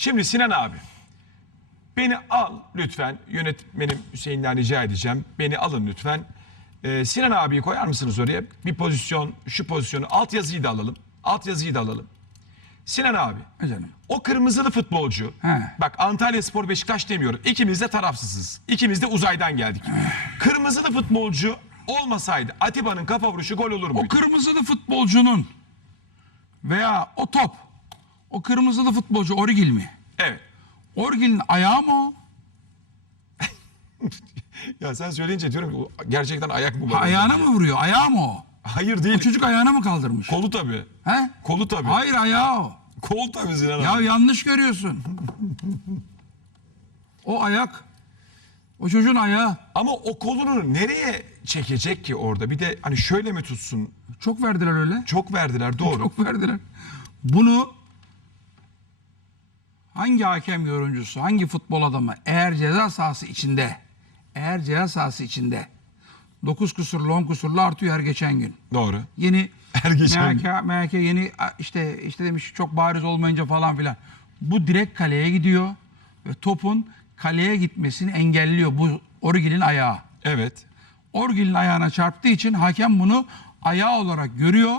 Şimdi Sinan abi. Beni al lütfen. Yönetmenim Hüseyin'den rica edeceğim. Beni alın lütfen. Ee, Sinan abiyi koyar mısınız oraya? Bir pozisyon, şu pozisyonu. Alt yazıyı da alalım. Alt yazıyı da alalım. Sinan abi. Canım. O kırmızılı futbolcu. He. Bak Antalya Spor Beşiktaş demiyorum. İkimiz de tarafsızız. İkimiz de uzaydan geldik. kırmızılı futbolcu olmasaydı Atiba'nın kafa vuruşu gol olur O muydu? kırmızılı futbolcunun veya o top, o kırmızılı futbolcu Origil mi? Evet. Orgil'in ayağı mı o? Ya sen söyleyince diyorum ki "O gerçekten ayak mı var? Ayağına mı vuruyor? Ayağı mı o? Hayır değil. O çocuk ayağına mı kaldırmış? Kolu tabii. He? Kolu tabii. Hayır ayağı o. Kol tabii Sinan Ya abi. yanlış görüyorsun. O ayak. O çocuğun ayağı. Ama o kolunu nereye çekecek ki orada? Bir de hani şöyle mi tutsun? Çok verdiler öyle. Çok verdiler doğru. Çok verdiler. Bunu hangi hakem yorumcusu, hangi futbol adamı eğer ceza sahası içinde eğer ceza sahası içinde 9 kusurlu 10 kusurlu artıyor her geçen gün. Doğru. Yeni Her geçen. MHK, MHK yeni işte işte demiş çok bariz olmayınca falan filan. Bu direkt kaleye gidiyor ve topun kaleye gitmesini engelliyor bu Orgil'in ayağı. Evet. Orgil'in ayağına çarptığı için hakem bunu ayağı olarak görüyor.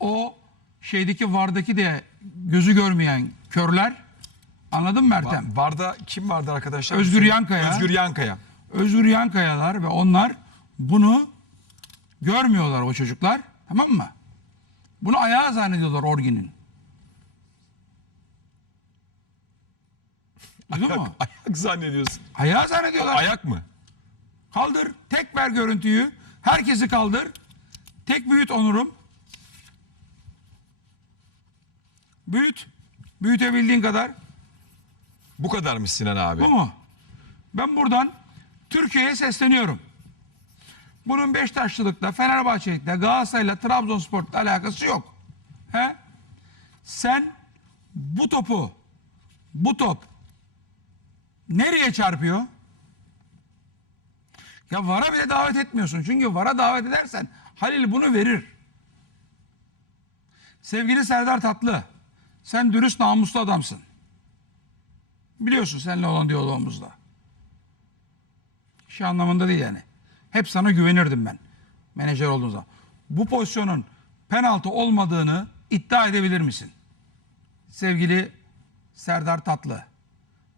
O şeydeki vardaki de gözü görmeyen körler anladın mı Mertem? Varda kim vardı arkadaşlar? Özgür Yankaya. Özgür Yankaya. Özgür Yankayalar ve onlar bunu görmüyorlar o çocuklar. Tamam mı? Bunu ayağı zannediyorlar Orgin'in. Duydun mu? Ayak zannediyorsun. Ayağı zannediyorlar. Ayak mı? Kaldır. Tek ver görüntüyü. Herkesi kaldır. Tek büyüt onurum. Büyüt. Büyütebildiğin kadar. Bu kadarmış Sinan abi. Bu mu? Ben buradan Türkiye'ye sesleniyorum. Bunun Beşiktaşlılıkla, Fenerbahçelikle, Galatasaray'la, Trabzonspor'la alakası yok. He? Sen bu topu, bu top nereye çarpıyor? Ya VAR'a bile davet etmiyorsun. Çünkü VAR'a davet edersen Halil bunu verir. Sevgili Serdar Tatlı, sen dürüst namuslu adamsın. Biliyorsun seninle olan diyalogumuzda. Şey anlamında değil yani. Hep sana güvenirdim ben. Menajer olduğun zaman. Bu pozisyonun penaltı olmadığını iddia edebilir misin? Sevgili Serdar Tatlı.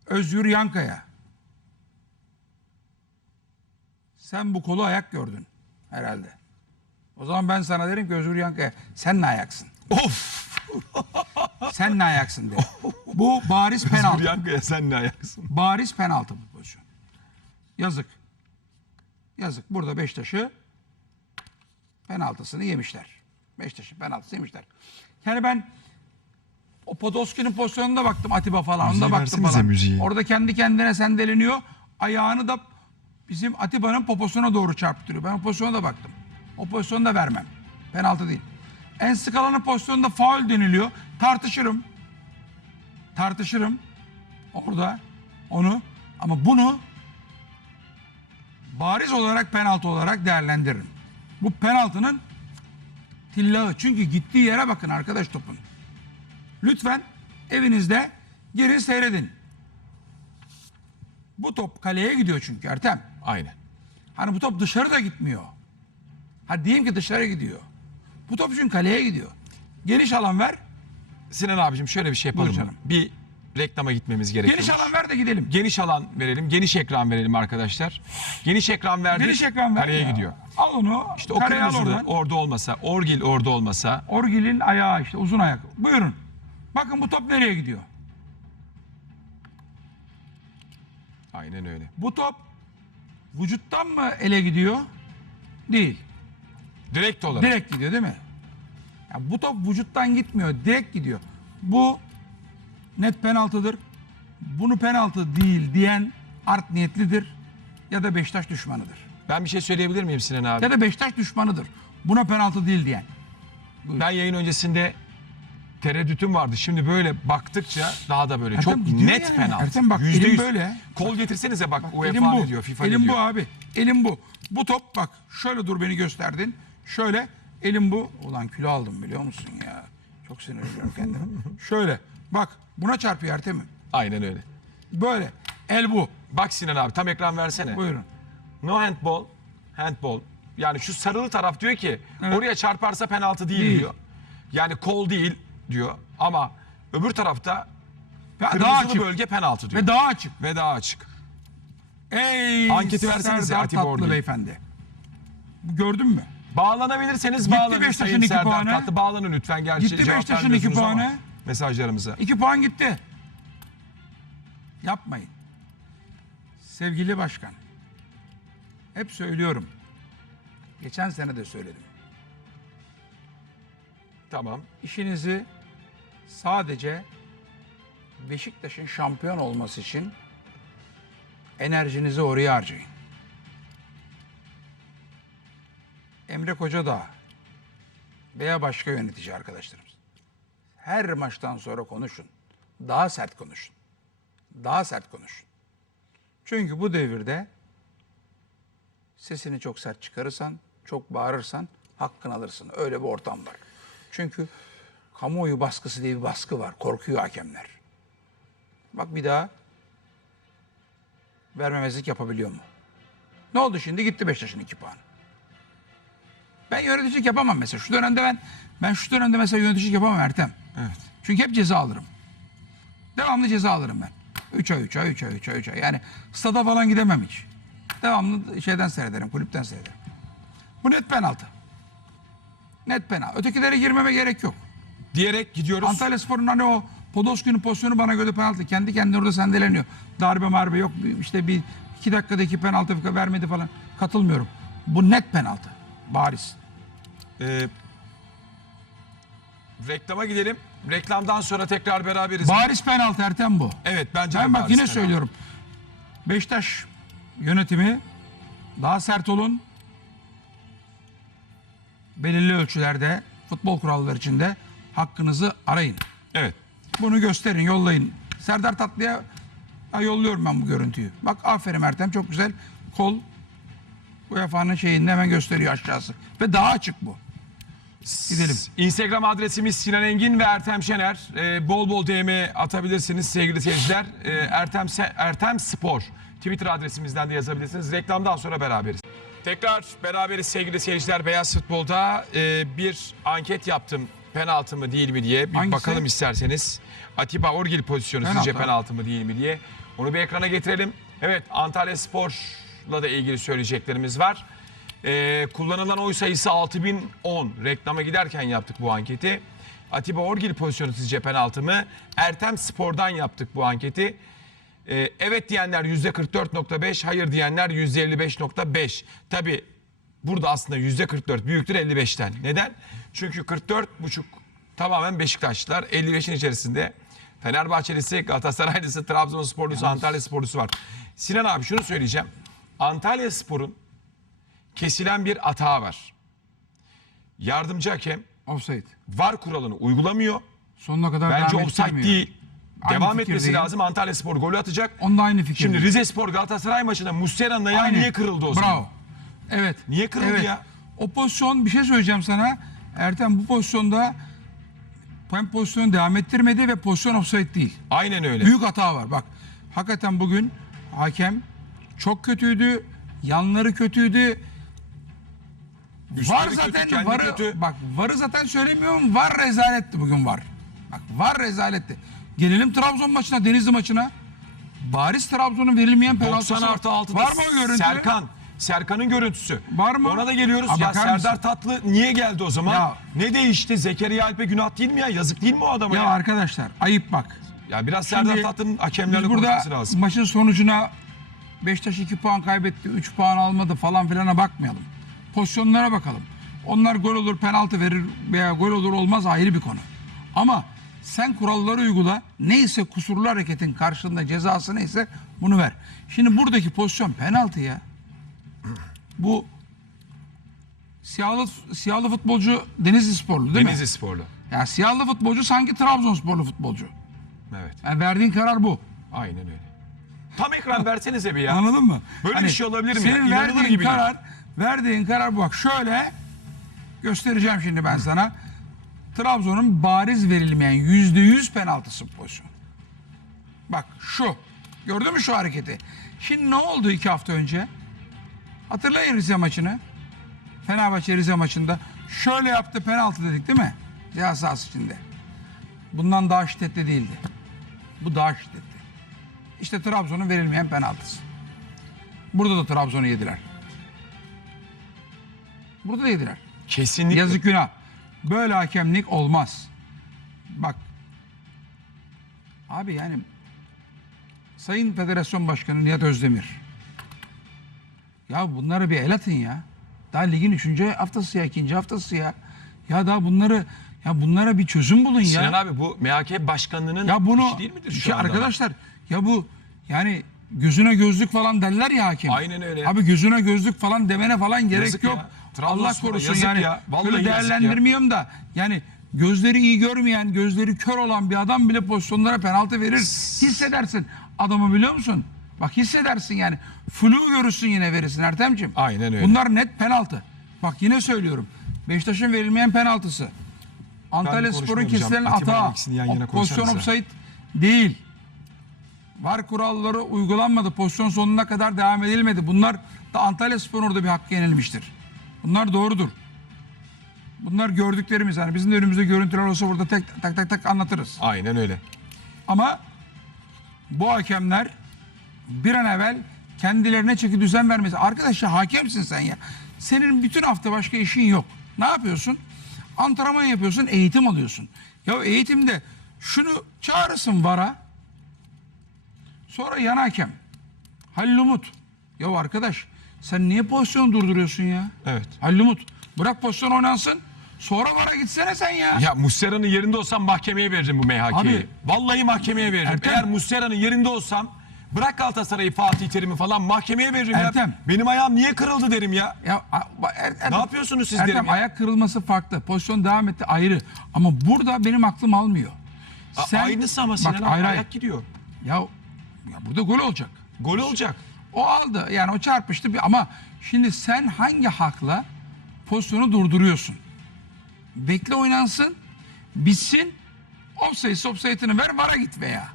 Özgür Yankaya. Sen bu kolu ayak gördün herhalde. O zaman ben sana derim ki Özgür Yankaya sen ne ayaksın? Of! Sen ne ayaksın derim. Bu bariz penaltı. Yankaya sen ne ayaksın? Bariz penaltı bu pozisyon. Yazık. Yazık. Burada Beşiktaş'ı penaltısını yemişler. Beşiktaş'ın penaltısını yemişler. Yani ben o Podolski'nin pozisyonuna baktım Atiba falan. Müziği Onda baktım falan. müziği. Orada kendi kendine sendeleniyor. Ayağını da bizim Atiba'nın poposuna doğru çarptırıyor. Ben o pozisyona da baktım. O pozisyonu da vermem. Penaltı değil. En Skala'nın pozisyonunda faul deniliyor. Tartışırım. Tartışırım. Orada onu ama bunu bariz olarak penaltı olarak değerlendiririm. Bu penaltının tillahı. Çünkü gittiği yere bakın arkadaş topun. Lütfen evinizde girin seyredin. Bu top kaleye gidiyor çünkü Ertem. Aynen. Hani bu top dışarı da gitmiyor. Hadi diyeyim ki dışarı gidiyor. Bu top çünkü kaleye gidiyor. Geniş alan ver. Sinan abicim şöyle bir şey yapalım Buyur mı? canım. Bir reklama gitmemiz gerekiyor. Geniş alan ver de gidelim. Geniş alan verelim. Geniş ekran verelim arkadaşlar. Geniş ekran verdik. Geniş ekran ver. Kaleye ya. gidiyor. Al onu. İşte o kareye al kırmızılı oradan. orada olmasa, Orgil orada olmasa Orgil'in ayağı işte uzun ayak. Buyurun. Bakın bu top nereye gidiyor? aynen öyle. Bu top vücuttan mı ele gidiyor? Değil. Direkt olarak. Direkt gidiyor değil mi? Ya bu top vücuttan gitmiyor. Direkt gidiyor. Bu net penaltıdır. Bunu penaltı değil diyen art niyetlidir. Ya da Beşiktaş düşmanıdır. Ben bir şey söyleyebilir miyim Sinan abi? Ya da Beşiktaş düşmanıdır. Buna penaltı değil diyen. Ben yayın öncesinde tereddütüm vardı. Şimdi böyle baktıkça daha da böyle Ertem çok gidiyor net yani. penaltı. Ertem bak, Yüzde elim yüz. böyle. Kol getirsenize bak, Elim UEFA diyor, FIFA elim diyor. bu abi. Elim bu. Bu top bak şöyle dur beni gösterdin. Şöyle elim bu. Ulan kilo aldım biliyor musun ya. Çok sinirleniyorum kendime. şöyle bak buna çarpıyor Ertem'im. Aynen öyle. Böyle. El bu. Bak Sinan abi tam ekran versene. Buyurun. No handball. Handball. Yani şu sarılı taraf diyor ki Evet. oraya çarparsa penaltı değil, Değil. diyor. Yani kol değil diyor. Ama öbür tarafta kırmızılı daha açık. bölge penaltı diyor. Ve daha açık. Ve daha açık. Ey Anketi versenize Serdar Atiba Tatlı beyefendi. Gördün mü? Bağlanabilirseniz Gitti bağlanın. Beşiktaş'ın Sayın iki Serdar puanı. Tatlı. Bağlanın lütfen. Gerçi Gitti cevap Beşiktaş'ın iki vermiyorsunuz ama puanı. Mesajlarımıza. 2 puan gitti. Yapmayın. Sevgili başkan. Hep söylüyorum. Geçen sene de söyledim. Tamam. İşinizi sadece Beşiktaş'ın şampiyon olması için enerjinizi oraya harcayın. Emre Kocadağ veya başka yönetici arkadaşlarımız. Her maçtan sonra konuşun. Daha sert konuşun. Daha sert konuşun. Çünkü bu devirde sesini çok sert çıkarırsan, çok bağırırsan hakkını alırsın. Öyle bir ortam var. Çünkü kamuoyu baskısı diye bir baskı var. Korkuyor hakemler. Bak bir daha vermemezlik yapabiliyor mu? Ne oldu şimdi? Gitti Beşiktaş'ın iki puanı. Ben yöneticilik yapamam mesela. Şu dönemde ben ben şu dönemde mesela yöneticilik yapamam Ertem. Evet. Çünkü hep ceza alırım. Devamlı ceza alırım ben. 3 ay, 3 ay, 3 ay, 3 ay, 3 ay. Yani stada falan gidemem hiç. Devamlı şeyden seyrederim, kulüpten seyrederim. Bu net penaltı. Net penaltı. Ötekilere girmeme gerek yok. Diyerek gidiyoruz. Antalya Spor'un hani o Podolski'nin pozisyonu bana göre penaltı. Kendi kendine orada sendeleniyor. Darbe marbe yok. İşte bir iki dakikada iki penaltı vermedi falan. Katılmıyorum. Bu net penaltı. Bariz. Ee, reklama gidelim. Reklamdan sonra tekrar beraberiz. Bariz penaltı Ertem bu. evet bence de Ben bak bariz yine penaltı. söylüyorum. Beşiktaş yönetimi daha sert olun. Belirli ölçülerde futbol kuralları içinde hakkınızı arayın. Evet. Bunu gösterin, yollayın. Serdar Tatlı'ya ha, yolluyorum ben bu görüntüyü. Bak aferin Ertem çok güzel. Kol UEFA'nın şeyini hemen gösteriyor aşağısı. Ve daha açık bu. Gidelim. Instagram adresimiz Sinan Engin ve Ertem Şener. Ee, bol bol DM atabilirsiniz sevgili seyirciler. Ee, Ertem, Se- Ertem Spor. Twitter adresimizden de yazabilirsiniz. Reklamdan sonra beraberiz. Tekrar beraberiz sevgili seyirciler. Beyaz Futbol'da e, bir anket yaptım. Penaltı mı değil mi diye. Bir Hangisi? bakalım isterseniz. Atiba Orgil pozisyonu Penaltı sizce penaltı mı değil mi diye. Onu bir ekrana getirelim. Evet Antalya Spor'la da ilgili söyleyeceklerimiz var. Ee, kullanılan oy sayısı 6010. Reklama giderken yaptık bu anketi. Atiba Orgil pozisyonu sizce penaltı mı? Ertem Spor'dan yaptık bu anketi. Ee, evet diyenler %44.5, hayır diyenler %55.5. Tabi burada aslında %44 büyüktür 55'ten. Neden? Çünkü 44.5 tamamen Beşiktaşlılar. 55'in içerisinde Fenerbahçelisi, Galatasaraylısı, Trabzonsporlusu, Antalya Sporlusu var. Sinan abi şunu söyleyeceğim. Antalya Spor'un kesilen bir hata var. Yardımcı hakem Offside. VAR kuralını uygulamıyor. Sonuna kadar Bence devam offside ettirmiyor. değil. Aynı Devam fikirdeyim. etmesi lazım. Antalya Spor golü atacak. Onda aynı fikir. Şimdi Rize Spor Galatasaray maçında Muslera'nın ayağı niye kırıldı o zaman? Bravo. Evet. Niye kırıldı evet. ya? O pozisyon bir şey söyleyeceğim sana. Ertem bu pozisyonda hem pozisyonu devam ettirmedi ve pozisyon offside değil. Aynen öyle. Büyük hata var. Bak hakikaten bugün hakem çok kötüydü. Yanları kötüydü. Üstleri var kötü, zaten kendi varı, kötü. bak varı zaten söylemiyorum. Var rezaletti bugün var. Bak var rezaletti. Gelelim Trabzon maçına, Denizli maçına. Bariz Trabzon'un verilmeyen 90 penaltısı artı 6'da var mı o görüntü? Serkan. Serkan'ın görüntüsü. Var mı? Ona da geliyoruz. Ha, ya bakar Serdar mısın? Tatlı niye geldi o zaman? Ya- ne değişti? Zekeriya Alp'e günah değil mi ya? Yazık değil mi o adama Ya ya? arkadaşlar ayıp bak. Ya biraz Şimdi Serdar Tatlı'nın hakemlerle konuşması lazım. maçın sonucuna Beşiktaş 2 puan kaybetti, 3 puan almadı falan filana bakmayalım. Pozisyonlara bakalım. Onlar gol olur, penaltı verir veya gol olur olmaz ayrı bir konu. Ama sen kuralları uygula. Neyse kusurlu hareketin karşılığında cezası neyse bunu ver. Şimdi buradaki pozisyon penaltı ya. Bu siyahlı, siyahlı futbolcu Denizli sporlu değil mi? Denizli Sporlu. Ya siyahlı futbolcu sanki Trabzonsporlu futbolcu. Evet. Yani verdiğin karar bu. Aynen öyle. Tam ekran versenize bir ya. Anladın mı? Hani Böyle bir şey olabilir mi ya? Senin İnanılır verdiğin gibi değil. karar, verdiğin karar bu. Bak şöyle göstereceğim şimdi ben sana. Trabzon'un bariz verilmeyen yüzde yüz penaltısı bu pozisyon. Bak şu. Gördün mü şu hareketi? Şimdi ne oldu iki hafta önce? Hatırlayın Rize maçını. Fenerbahçe Rize maçında. Şöyle yaptı penaltı dedik değil mi? Ceza sahası içinde. Bundan daha şiddetli değildi. Bu daha şiddetli. İşte Trabzon'un verilmeyen penaltısı. Burada da Trabzon'u yediler. Burada da yediler. Kesinlikle. Yazık günah. Böyle hakemlik olmaz. Bak. Abi yani Sayın Federasyon Başkanı Nihat Özdemir. Ya bunları bir el atın ya. Daha ligin üçüncü haftası ya, ikinci haftası ya. Ya daha bunları ya bunlara bir çözüm bulun ya. Sinan abi bu MHK başkanlığının Ya bunu işi değil midir şu Şey, anda? arkadaşlar ya bu yani gözüne gözlük falan derler ya hakem. Aynen öyle. Abi gözüne gözlük falan demene falan gerek Yazık yok. ya. Trabzonspor'a Allah korusun yazık yani. ya. Vallahi Böyle yazık ya. değerlendirmiyorum da yani gözleri iyi görmeyen, gözleri kör olan bir adam bile pozisyonlara penaltı verir. Hissedersin. Adamı biliyor musun? Bak hissedersin yani. Flu görürsün yine verirsin Ertem'ciğim. Aynen öyle. Bunlar net penaltı. Bak yine söylüyorum. Beşiktaş'ın verilmeyen penaltısı. Antalya Spor'un kesilen O pozisyon offside değil. Var kuralları uygulanmadı. Pozisyon sonuna kadar devam edilmedi. Bunlar da Antalya Spor'un orada bir hakkı yenilmiştir. Bunlar doğrudur. Bunlar gördüklerimiz. Yani bizim de önümüzde görüntüler olsa burada tek tak tak tak anlatırız. Aynen öyle. Ama bu hakemler bir an evvel kendilerine çeki düzen vermesi. Arkadaş ya hakemsin sen ya. Senin bütün hafta başka işin yok. Ne yapıyorsun? Antrenman yapıyorsun, eğitim alıyorsun. Ya eğitimde şunu çağırırsın vara. Sonra yan hakem. Halil Umut. Ya arkadaş sen niye pozisyonu durduruyorsun ya? Evet. Halil bırak pozisyon oynansın. Sonra vara gitsene sen ya. Ya Muslera'nın yerinde olsam mahkemeye veririm bu MHK'yi. Abi- Vallahi mahkemeye veririm. Ertem- Eğer Muslera'nın yerinde olsam bırak Galatasaray'ı Fatih Terim'i falan mahkemeye veririm Ertem. ya. Benim ayağım niye kırıldı derim ya. Ya a- ba- Er- Erdem- Ne yapıyorsunuz siz Erdem derim ya. ayak kırılması farklı. Pozisyon devam etti ayrı. Ama burada benim aklım almıyor. A- Aynısı ama Sinan Bak, abi ayrı ayak gidiyor. Ya, ya burada gol olacak. Gol olacak. O aldı. Yani o çarpıştı. Bir, ama şimdi sen hangi hakla pozisyonu durduruyorsun? Bekle oynansın. Bitsin. Offside offside'ını ver vara git veya.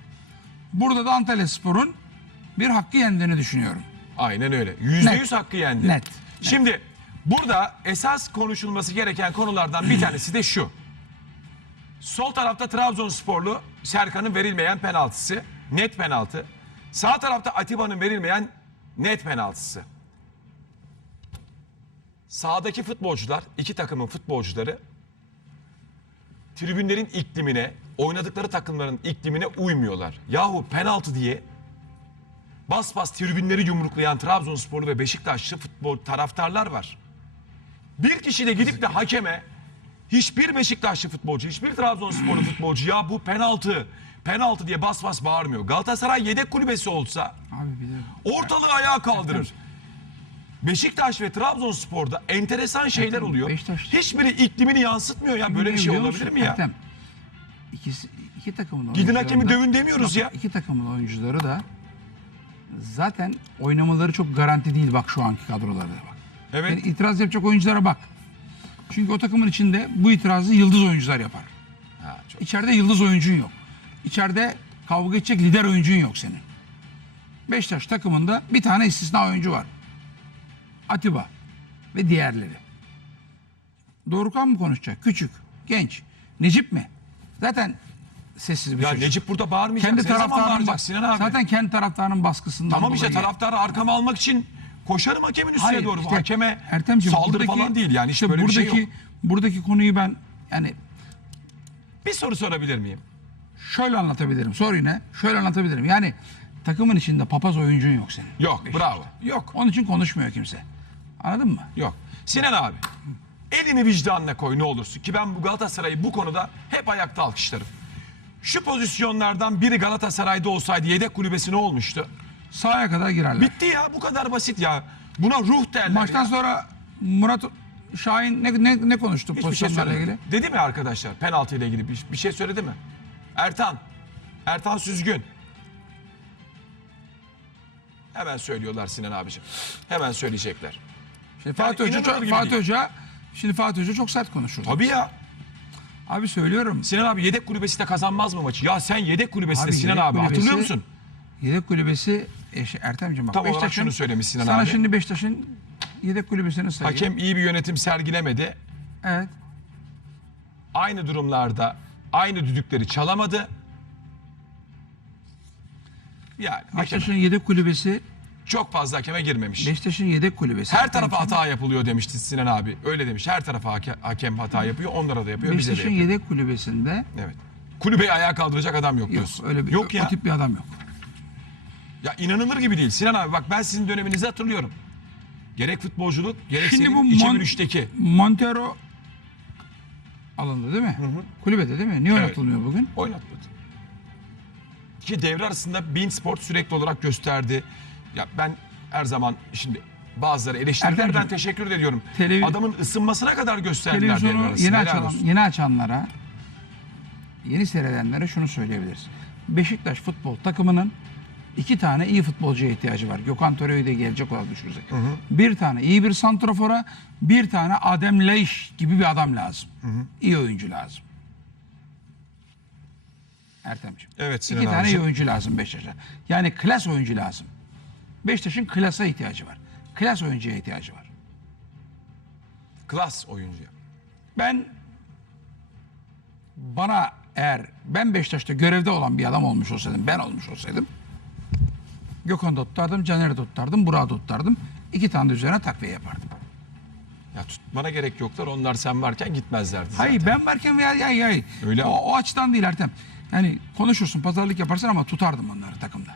Burada da Antalya Spor'un bir hakkı yendiğini düşünüyorum. Aynen öyle. Yüzde yüz hakkı yendi. Net. Şimdi burada esas konuşulması gereken konulardan bir tanesi de şu. Sol tarafta Trabzonsporlu Serkan'ın verilmeyen penaltısı. Net penaltı. Sağ tarafta Atiba'nın verilmeyen net penaltısı. Sağdaki futbolcular, iki takımın futbolcuları tribünlerin iklimine, oynadıkları takımların iklimine uymuyorlar. Yahu penaltı diye bas bas tribünleri yumruklayan Trabzonsporlu ve Beşiktaşlı futbol taraftarlar var. Bir kişi de gidip de hakeme hiçbir Beşiktaşlı futbolcu, hiçbir Trabzonsporlu futbolcu ya bu penaltı, penaltı diye bas bas bağırmıyor. Galatasaray yedek kulübesi olsa Abi bir de ortalığı ayağa kaldırır. Beşiktaş ve Trabzonspor'da enteresan şeyler Ertem, oluyor. Beşiktaş- Hiçbiri iklimini yansıtmıyor ya. Böyle bir şey Biliyor olabilir mi ya? Ertem, ikisi, iki takımın Gidin oyuncuları hakemi da- dövün demiyoruz ya. İki takımın oyuncuları da zaten oynamaları çok garanti değil bak şu anki kadrolarda bak. Evet. Yani itiraz yapacak oyunculara bak. Çünkü o takımın içinde bu itirazı yıldız oyuncular yapar. Ha, çok- İçeride yıldız oyuncun yok. İçeride kavga edecek lider oyuncun yok senin. Beşiktaş takımında bir tane istisna oyuncu var. Atiba ve diğerleri. Dorukhan mı konuşacak? Küçük, genç. Necip mi? Zaten sessiz bir Ya çocuk. Necip burada bağırmayacak. kendi taraftarının bas- Sinan abi? Zaten kendi taraftarının baskısından Tamam işte taraftarı arkama almak için koşarım hakemin üstüne Hayır, doğru. işte Hakeme Ertemciğim, saldırı buradaki- falan değil yani işte işte böyle bir buradaki, şey yok. Buradaki konuyu ben yani Bir soru sorabilir miyim? Şöyle anlatabilirim. Sor yine. Şöyle anlatabilirim. Yani takımın içinde papaz oyuncun yok senin. Yok Beşiktaş'ta. bravo. Yok Onun için konuşmuyor kimse. Anladın mı? yok. Sinan abi elini vicdanına koy ne olursun ki ben bu Galatasaray'ı bu konuda hep ayakta alkışlarım. Şu pozisyonlardan biri Galatasaray'da olsaydı yedek kulübesi ne olmuştu? Sahaya kadar girerler. Bitti ya bu kadar basit ya. Buna ruh derler Maçtan ya. sonra Murat Şahin ne, ne, ne konuştu Hiçbir şey pozisyonlarla ilgili? Dedi mi arkadaşlar penaltı ile ilgili bir, bir şey söyledi mi? Ertan. Ertan Süzgün. Hemen söylüyorlar Sinan abiciğim. Hemen söyleyecekler. Şimdi Fatih Hoca, inanılır çok, gibi Fatih değil. Hoca şimdi Fatih Hoca çok sert konuşurdu. Tabii ya. Abi söylüyorum. Sinan abi yedek kulübesi de kazanmaz mı maçı? Ya sen yedek kulübesi de Sinan yedek abi hatırlıyor kulübesi- musun? Yedek kulübesi e, şey, Ertemciğim bak. Tam olarak şunu söylemiş Sinan sana abi. şimdi Beşiktaş'ın yedek kulübesini sayayım. Hakem iyi bir yönetim sergilemedi. Evet. Aynı durumlarda aynı düdükleri çalamadı. Yani hakem Beşiktaş'ın yedek kulübesi çok fazla hakeme girmemiş. Beşiktaş'ın yedek kulübesi. Her tarafa hata yapılıyor demişti Sinan abi. Öyle demiş. Her tarafa hake- hakem hata yapıyor. Onlara da yapıyor. Bize de Beşiktaş'ın yapıyor. yedek kulübesinde Evet. Kulübeyi ayağa kaldıracak adam yok yok diyorsun. öyle bir Yok ya. o tip bir adam yok. Ya inanılır gibi değil. Sinan abi bak ben sizin döneminizi hatırlıyorum. Gerek futbolculuk gerek Şimdi senin bu 2003'teki. Montero alındı değil mi? Kulübede değil mi? Niye Evet. oynatılmıyor bugün? Oynatmadı. Ki devre arasında Bein Sport sürekli olarak gösterdi. Ya ben her zaman şimdi bazıları Ertemciğim, teşekkür ediyorum. televiz- Adamın ısınmasına kadar gösterdiler devre arasında. yeni, olsun. yeni açanlara, yeni seyredenlere şunu söyleyebiliriz. Beşiktaş futbol takımının iki tane iyi futbolcuya ihtiyacı var. Gökhan Töre'yi de gelecek olarak düşünürsek. Bir tane iyi bir santrafora, bir tane Adem Leiş gibi bir adam lazım. İyi oyuncu lazım. Ertemciğim. Evet Sinan İki tane abicim. iyi oyuncu lazım Beşiktaş'a. Yani klas oyuncu lazım. Beşiktaş'ın klasa ihtiyacı var. Klas oyuncuya ihtiyacı var. Klas oyuncu. Ben bana eğer ben Beşiktaş'ta görevde olan bir adam olmuş olsaydım, ben olmuş olsaydım Gökhan'ı da tutardım, Caner'i de tutardım, Burak'ı da tutardım. İki tane de üzerine takviye yapardım. Ya tutmana gerek yoklar. Onlar sen varken gitmezlerdi zaten. Hayır ben varken veya ya ya Öyle o, o açıdan değil Ertem. Yani konuşursun, pazarlık yaparsın ama tutardım onları takımda.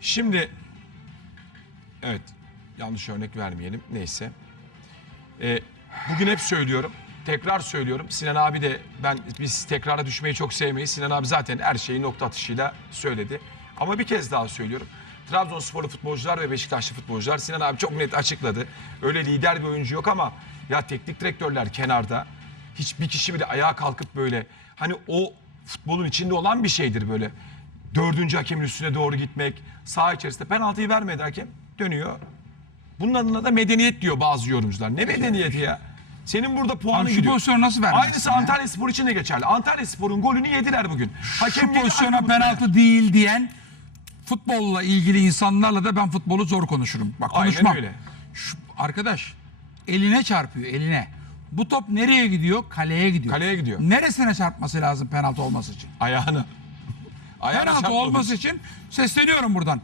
Şimdi evet yanlış örnek vermeyelim neyse. Ee, bugün hep söylüyorum. Tekrar söylüyorum. Sinan abi de ben biz tekrara düşmeyi çok sevmeyiz. Sinan abi zaten her şeyi nokta atışıyla söyledi. Ama bir kez daha söylüyorum. Trabzonsporlu futbolcular ve Beşiktaşlı futbolcular Sinan abi çok net açıkladı. Öyle lider bir oyuncu yok ama ya teknik direktörler kenarda hiçbir kişi bile ayağa kalkıp böyle hani o futbolun içinde olan bir şeydir böyle. Dördüncü hakemin üstüne doğru gitmek, saha içerisinde penaltıyı vermedi hakem. Dönüyor. Bunun adına da medeniyet diyor bazı yorumcular. Ne medeniyeti ya? Senin burada puanın Abi şu gidiyor. pozisyonu nasıl vermezsin Aynısı ya? Antalya Spor için de geçerli. Antalya Spor'un golünü yediler bugün. Hakem Şu yedi, pozisyona penaltı değil diyen futbolla ilgili insanlarla da ben futbolu zor konuşurum. Bak Aynen konuşmam. öyle. Şu, arkadaş eline çarpıyor eline. Bu top nereye gidiyor? Kaleye gidiyor. Kaleye gidiyor. Neresine çarpması lazım penaltı olması için? Ayağına. Ayağına Penaltı çarpmadı. olması için sesleniyorum buradan.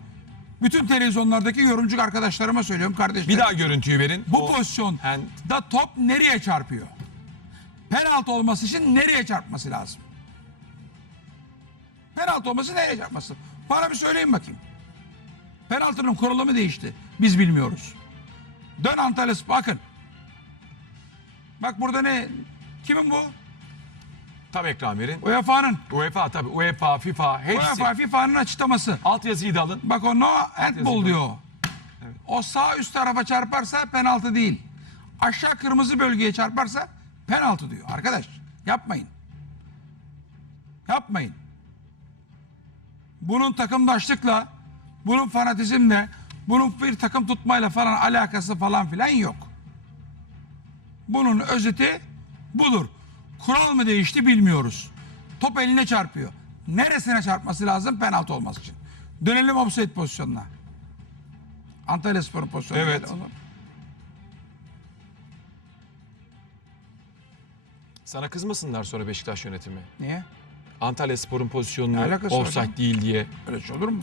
Bütün televizyonlardaki yorumcu arkadaşlarıma söylüyorum kardeşlerim. Bir daha görüntüyü verin. Bu O- pozisyonda hand- top nereye çarpıyor? Penaltı olması için nereye çarpması lazım? Penaltı olması nereye çarpması? Bana bir söyleyin bakayım. Penaltının kuralı mı değişti? Biz bilmiyoruz. Dön Antalya bakın. Bak burada ne? Kimin bu? Tam ekran verin. UEFA'nın. UEFA tabii. UEFA, FIFA hepsi. UEFA, FIFA'nın açıklaması. Alt yazıyı da alın. Bak o no handball diyor. O sağ üst tarafa çarparsa penaltı değil. Aşağı kırmızı bölgeye çarparsa penaltı diyor. Arkadaş yapmayın. Yapmayın. Bunun takımdaşlıkla, bunun fanatizmle, bunun bir takım tutmayla falan alakası falan filan yok. Bunun özeti budur. Kural mı değişti bilmiyoruz. Top eline çarpıyor. Neresine çarpması lazım penaltı olması için? Dönelim offside pozisyonuna. Antalya Spor'un pozisyonu. Evet. Oğlum. Sana kızmasınlar sonra Beşiktaş yönetimi. Niye? Antalya Spor'un pozisyonunu alakası var offside canım? değil diye Öyle şey olur mu?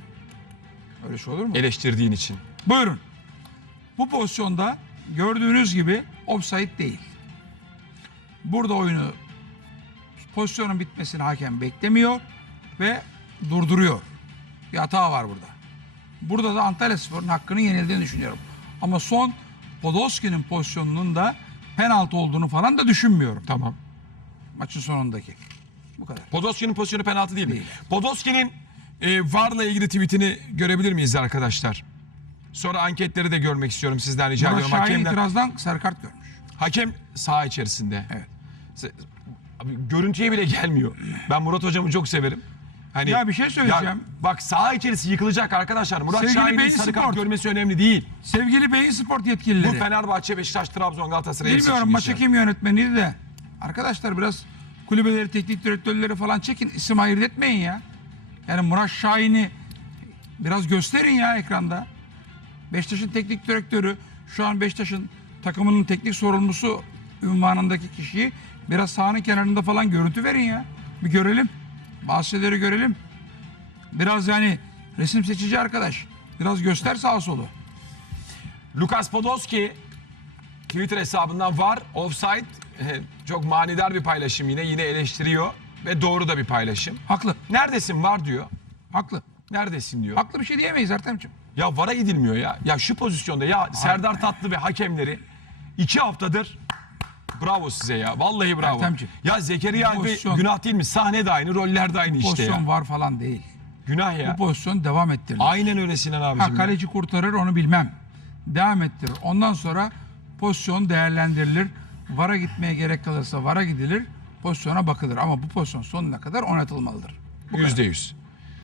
Öyle şey olur mu? eleştirdiğin için. Buyurun. Bu pozisyonda gördüğünüz gibi offside değil. Burada oyunu pozisyonun bitmesini hakem beklemiyor ve durduruyor. Bir hata var burada. Burada da Antalya Spor'un hakkının yenildiğini düşünüyorum. Ama son Podolski'nin pozisyonunun da penaltı olduğunu falan da düşünmüyorum. Tamam. Maçın sonundaki. Bu kadar. Podolski'nin pozisyonu penaltı değil mi? Değil. Podolski'nin e, VAR'la ilgili tweetini görebilir miyiz arkadaşlar? Sonra anketleri de görmek istiyorum sizden rica Murat ediyorum. Şahin Hakemler, itirazdan sarı kart görmüş. hakem saha içerisinde. Evet. Abi, görüntüye bile gelmiyor. Ben Murat hocamı çok severim. Hani, Ya bir şey söyleyeceğim. Ya bak saha içerisi yıkılacak arkadaşlar. Murat Sevgili Şahin'in sarı kart görmesi önemli değil. Sevgili Beyin Sport Bu yetkilileri. Fenerbahçe, Beşiktaş, Trabzon, Galatasaray Bilmiyorum maçı kim yönetmeniydi de Arkadaşlar biraz kulübeleri, teknik direktörleri falan çekin. İsim ayırt etmeyin ya. Yani Murat Şahin'i biraz gösterin ya ekranda. Beşiktaş'ın teknik direktörü, şu an Beşiktaş'ın takımının teknik sorumlusu ünvanındaki kişiyi biraz sahanın kenarında falan görüntü verin ya. Bir görelim. Bazı şeyleri görelim. Biraz yani resim seçici arkadaş. Biraz göster sağa solu. Lukas Podolski Twitter hesabından var. Offside çok manidar bir paylaşım yine. Yine eleştiriyor ve doğru da bir paylaşım. Haklı. Neredesin var diyor. Haklı. Neredesin diyor. Haklı bir şey diyemeyiz Ertem'ciğim. Ya vara gidilmiyor ya. Ya şu pozisyonda ya Serdar Tatlı ve hakemleri iki haftadır bravo size ya. Vallahi bravo. Ertemciğim, Ya Zekeriya bu pozisyon- günah değil mi? Sahne de aynı, roller de aynı işte Pozisyon ya. var falan değil. Günah ya. Bu pozisyon devam ettirilir. Aynen öyle Sinan abicim. Ha, ya. kaleci kurtarır onu bilmem. Devam ettirir. Ondan sonra pozisyon değerlendirilir. VAR'a gitmeye gerek kalırsa VAR'a gidilir. Pozisyona bakılır. Ama bu pozisyon sonuna kadar oynatılmalıdır. Yüzde yüz.